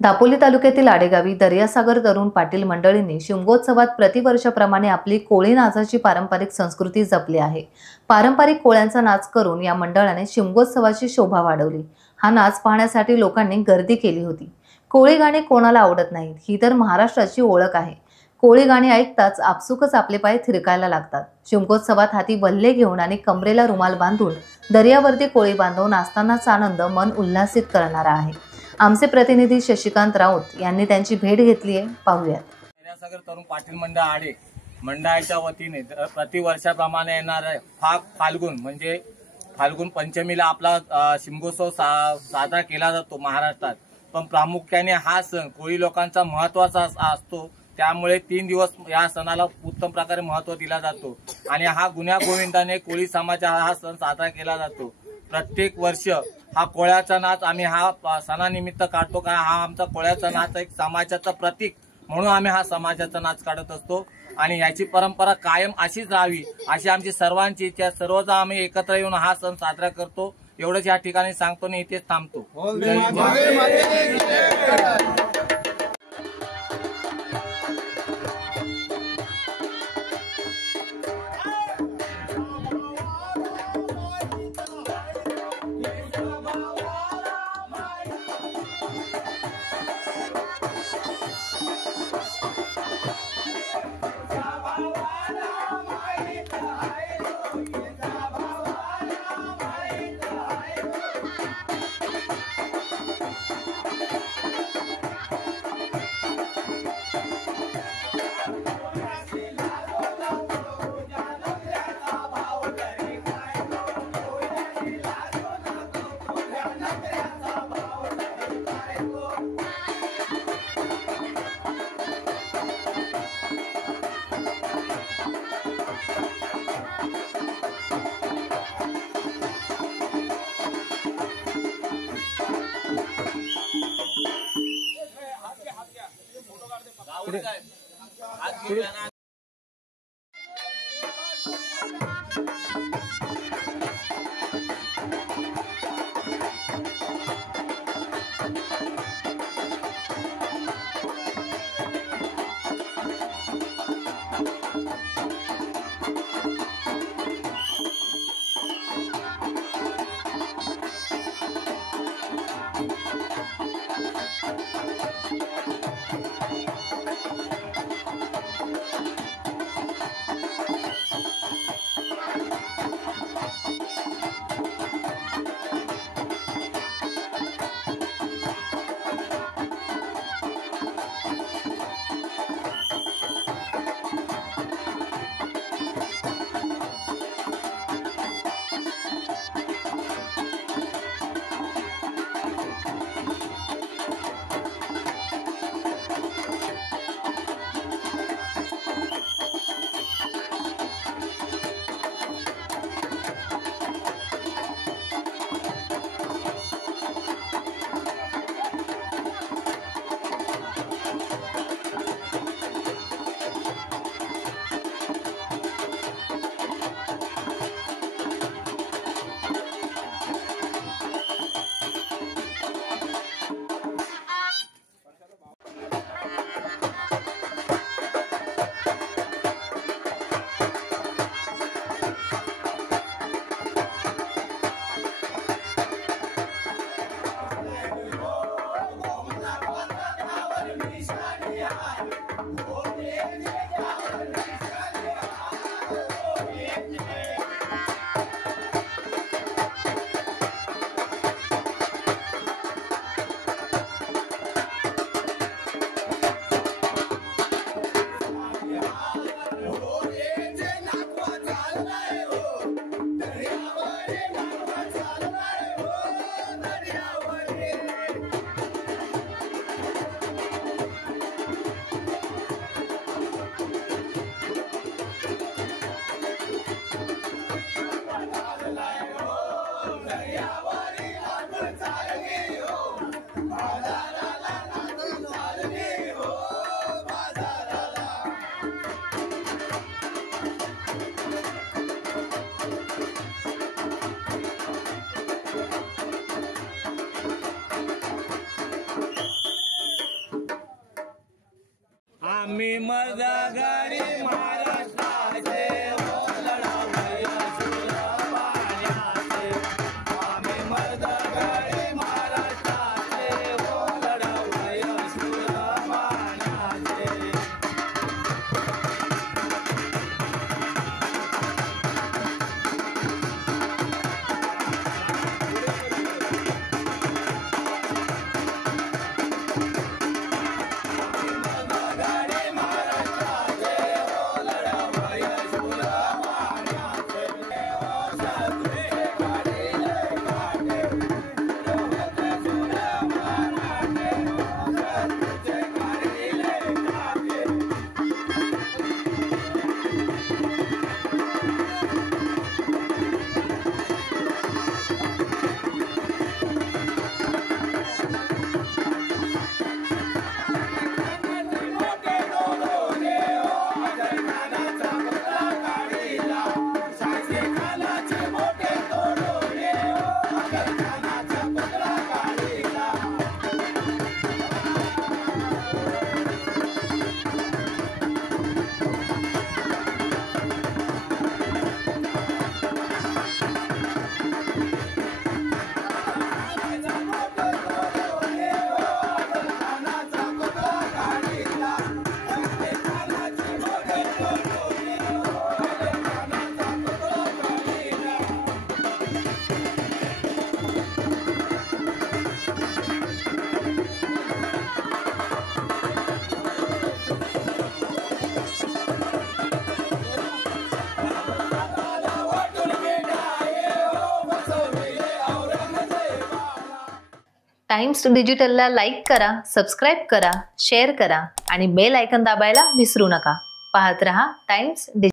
दापोली तालुक्यातील आडेगावी दर्यासागर तरुण पाटील मंडळींनी शिमगोत्सवात प्रतिवर्षाप्रमाणे आपली कोळी नाचाची पारंपरिक संस्कृती जपली आहे। पारंपरिक कोळ्यांचा नाच करून या मंडळाने शिमगोत्सवाची शोभा वाढवली। हा नाच पाहण्यासाठी लोकांनी गर्दी केली होती। कोळी गाणी कोणाला आवडत नाहीत, ही तर महाराष्ट्राची ओळख आहे। कोळी गाणी ऐकताच आपसुकच आपले पाय थिरकायला लागतात। शिमगोत्सवात हाती वल्हे घेऊन आणि कमरेला रुमाल बांधून दर्यावरती कोळी बांधव नाचतानाचा आनंद मन उल्हासित करणारा आहे। आमचे प्रतिनिधी शशिकांत राऊत यांनी त्यांची भेट घेतली आहे, पाहूयात। दर्यासागर तरुण पाटील मंडळ आडे मंडळाच्या वतीने प्रतिवर्षाप्रमाणे येणारे फाल्गुन म्हणजे फाल्गुन पंचमीला आपला शिमगोत्सव साजरा केला जातो महाराष्ट्रात। पण प्रामुख्याने हा सण कोळी लोकांचा महत्त्वाचा असतो, त्यामुळे 3 दिवस या सणाला उत्तम प्रकारे महत्त्व दिला जातो आणि हा गुण्या गोविंदाने कोळी समाजाचा हा सण साजरा केला जातो। प्रत्येक वर्ष हा कोळ्याचा नाच आम्ही हा सणानिमित्त काढतो का हा आमचा कोळ्याचा नाच एक समाजाचं प्रतीक म्हणून आम्ही हा समाजाचा नाच काढत असतो आणि याची परंपरा कायम अशीच राहावी अशी आमची सर्वांची इच्छा। सर्वजण आम्ही एकत्र येऊन हा सण साजरा करतो, एवढंच या ठिकाणी सांगतो आणि इथेच थांबतो। आम्ही मर्द गाडी महाराष्ट्राचे हो लढावया शूर पाण्याचे आम्ही मर्द गाडी महाराष्ट्राचे हो लढावया शूर पाण्याचे टाइम्स डिजिटलला लाईक करा, सबस्क्राईब करा, शेअर करा आणि बेल आयकॉन दाबायला विसरू नका. पाहत रहा टाइम्स डिजिटल.